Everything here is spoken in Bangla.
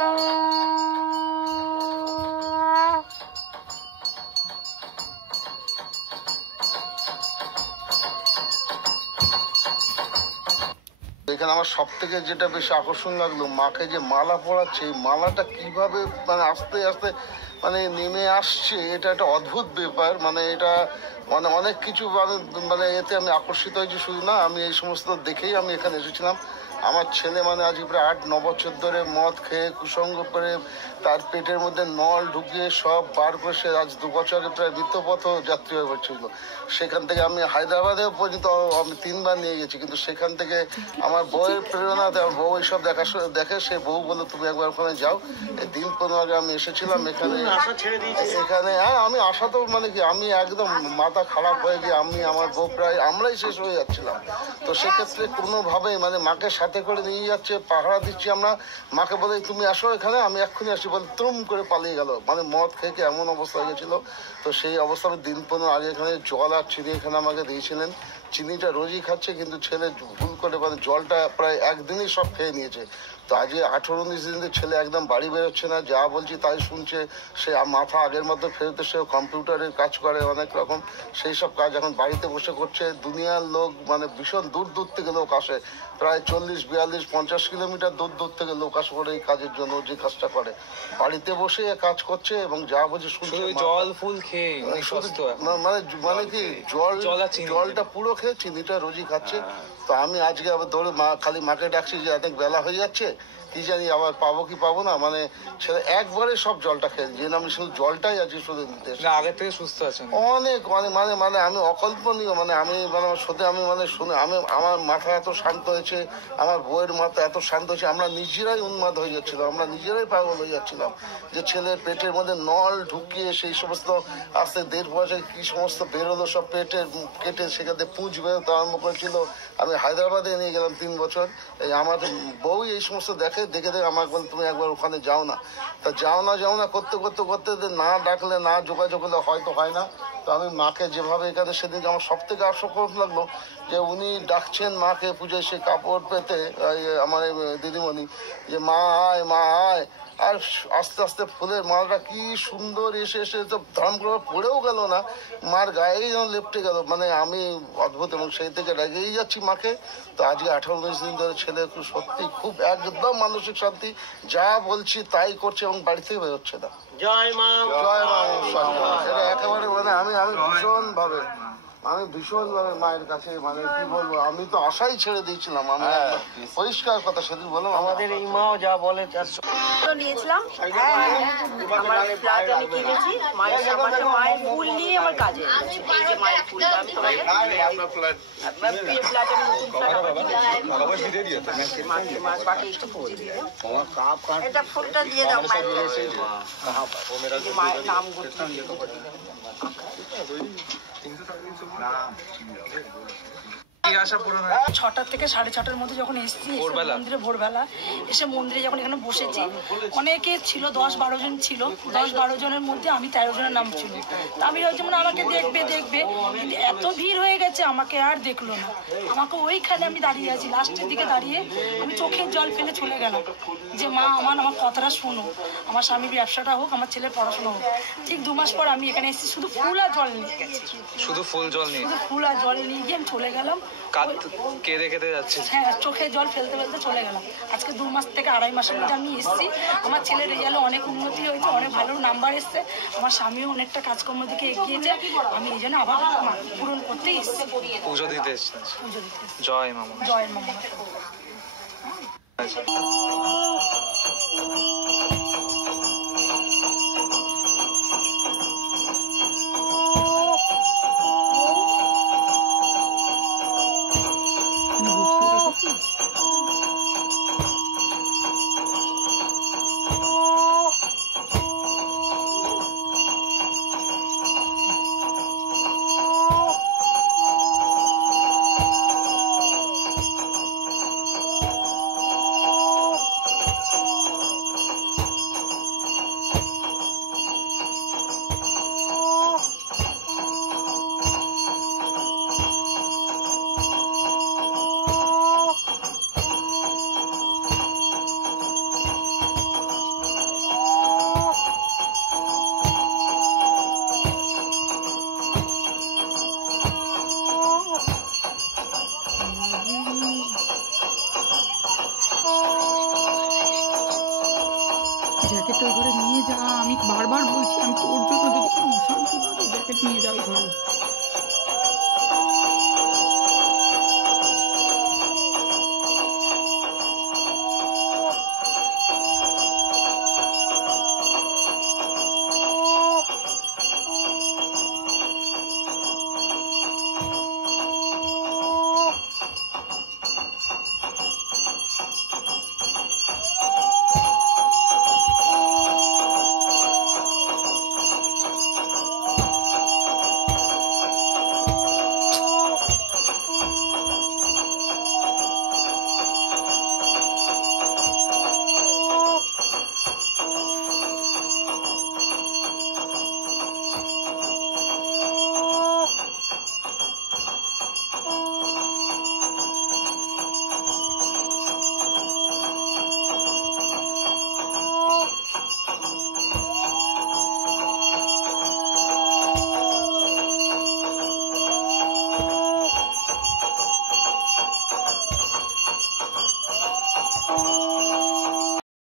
এখানে আমার সব থেকে যেটা বেশি আকর্ষণ লাগলো, মাকে যে মালা পরাচ্ছে, এই মালাটা কিভাবে মানে আস্তে আস্তে মানে নেমে আসছে, এটা একটা অদ্ভুত ব্যাপার। মানে এটা মানে অনেক কিছু মানে এতে আমি আকর্ষিত হয়েছি। শুধু না, আমি এই সমস্ত দেখেই আমি এখানে এসেছিলাম। আমার ছেলে মানে আজ প্রায় 8-9 বছর ধরে মদ খেয়ে কুসঙ্গ করে তার পেটের মধ্যে নল ঢুকিয়ে সব বার করে সে আজ 2 বছর আগে প্রায় মৃত্যুপথ যাত্রী হয়ে পড়ছিল। সেখান থেকে আমি হায়দ্রাবাদে পর্যন্ত আমি 3 বার নিয়ে গেছি, কিন্তু সেখান থেকে আমার বউয়ের প্রেরণাতে আমার বউ এইসব দেখে সে বউ বলে তুমি একবার ওখানে যাও। এই দিন 15 আগে আমি এসেছিলাম এখানে। হ্যাঁ, আমি আসা তো মানে কি, আমি একদম মাথা খারাপ হয়ে গিয়ে আমি আমার বউ প্রায় আমরাই শেষ হয়ে যাচ্ছিলাম। তো সেক্ষেত্রে কোনোভাবেই মানে মাকে সাথে করে নিয়ে যাচ্ছে, পাহারা দিচ্ছি আমরা। মাকে বলে তুমি আসো এখানে, আমি এক্ষুনি আসি বলে তুম করে পালিয়ে গেল। মানে মদ খেয়ে এমন অবস্থা হয়ে গেছিলো। তো সেই অবস্থা আমি দিন 15 আগে এখানে জল আর চিনি এখানে আমাকে দিয়েছিলেন। চিনিটা রোজই খাচ্ছে, কিন্তু ছেলে ভুল করে মানে জলটা প্রায় একদিনই সব খেয়ে নিয়েছে। তো আজকে 18-19 দিন ছেলে একদম বাড়ি বেরোচ্ছে না, যা বলছি তাই শুনছে। সে মাথা আগের মতো ফেরতে, সে কম্পিউটারের কাজ করে অনেক রকম, সেই সব কাজ এখন বাড়িতে বসে করছে। দুনিয়ার লোক মানে ভীষণ দূর দূর থেকে লোক আসে, প্রায় 40-42-50 কিলোমিটার দূর দূর থেকে লোক আসে করে এই কাজের জন্য। যে কাজটা করে বাড়িতে বসে কাজ করছে এবং যা বলছে শুনছে। জল ফুল খেয়ে মানে কি জলটা পুরো খেয়ে চিনিটা রোজই খাচ্ছে। তো আমি আজকে আবার ধরে খালি মাকে ডাকছি যে এত বেলা হয়ে যাচ্ছে, কি জানি আবার পাবো কি পাবো না। মানে ছেলে একবারে সব জলটা খেয়ে যে আমি শুধু জলটাই আজকে শুধু নিতে আগে থেকে সুস্থ আছেন অনেক। মানে মানে মানে আমি অকল্পনীয়। মানে আমি মানে সত্যি আমি মানে শুনে আমি আমার মাথা এত শান্ত হয়েছে, আমার বউয়ের মাথা এত শান্ত হয়েছে, আমরা নিজেরাই উন্মাদ হয়ে যাচ্ছিলাম, আমরা নিজেরাই পাগল হয়ে যাচ্ছিলাম। যে ছেলের পেটের মধ্যে নল ঢুকিয়ে সেই সমস্ত আস্তে 1.5 বছর কি সমস্ত বেরোলো সব পেটের কেটে, সেখানে পুঁজ বেরোতে আরম্ভ করেছিল। আমি হায়দ্রাবাদে নিয়ে গেলাম 3 বছর। এই আমার বউ এই সমস্ত দেখে আমাকে বলে তুমি একবার ওখানে যাও না। তা যাও না করতে করতে করতে না ডাকলে না যোগাযোগ করলে হয়তো হয় না। তো আমি মাকে যেভাবে এখানে সেদিন আমার সব থেকে আশ্চর্য লাগলো যে উনি ডাকছেন মাকে পুজোয়, সে কাপড় পেতে আমার দিদিমণি যে মা আয় মা আয়। আর আস্তে আস্তে ফুলের মালাটা কি সুন্দর এসে এসে তো ধাম করে পড়েও গেল না, মার গায়েই যেন লেপটে গেল। মানে আমি অদ্ভুত, এবং সেই থেকে রেগেই যাচ্ছি মাকে। তো আজকে 18-19 দিন ধরে ছেলে সত্যি খুব একদম মানসিক শান্তি, যা বলছি তাই করছে এবং বাড়ি থেকে বেরোচ্ছে না। জয় মা জয় মা। এটা একেবারে মানে আমি ভীষণভাবে মায়ের কাছে মানে কি বলবো, আমি তো আশাই ছেড়ে দিয়েছিলাম। আমি পরিষ্কার কথা সেদিন বললাম, আমাদের এই মাও যা বলে নিয়েছিলাম। আমার ফ্ল্যাট আমি কিনেছি, মায়ের সামান্য মায়ের ফুল নিয়ে আমার কাজে। এই যে মায়ের ফুল আমি তোমাকে ফ্ল্যাটে নতুন ফ্ল্যাট এটা ফুলটা দিয়ে দাও মায়ের নাম করতে। 6টা থেকে 6:30টার মধ্যে যখন এসেছি মন্দিরে, ভোরবেলা এসে মন্দিরে যখন এখানে বসেছি, অনেকে ছিল, 10-12 জন ছিল। 10-12 জনের মধ্যে আমি 13 জনের নাম ছিল। তা আমি ভাবছি মানে আমাকে দেখবে, কিন্তু এত ভিড় হয়ে গেছে আমাকে আর দেখলো না। আমাকে ওইখানে আমি দাঁড়িয়ে আছি, লাস্টের দিকে দাঁড়িয়ে আমি চোখের জল ফেলে চলে গেলাম যে মা আমার কথাটা শোনো, আমার স্বামীর ব্যবসাটা হোক, আমার ছেলের পড়াশোনা হোক। ঠিক 2 মাস পর আমি এখানে এসেছি, শুধু ফুল আর জল নিয়ে গেছি, শুধু ফুল জল নিয়ে গিয়ে আমি চলে গেলাম। কেঁদে যাচ্ছে, হ্যাঁ, চোখে জল ফেলতে ফেলতে চলে গেলাম। আজকে 2 মাস থেকে 2.5 মাসের মধ্যে আমি এসেছি। আমার ছেলের রেজাল্টে অনেক উন্নতি হয়েছে, অনেক ভালো নাম্বার এসছে। আমার স্বামীও অনেকটা কাজকর্ম দিকে এগিয়েছে। আমি এই জন্য আবার পূরণ করতেই এসেছি, পুজো দিতে। জয় মামা, জয় মামা। জ্যাকেটটা ঘরে নিয়ে যা, আমি বারবার বলছি আমি তোর জন্য যদি কোনো অশান্তি না জ্যাকেট নিয়ে যাই ঘরে।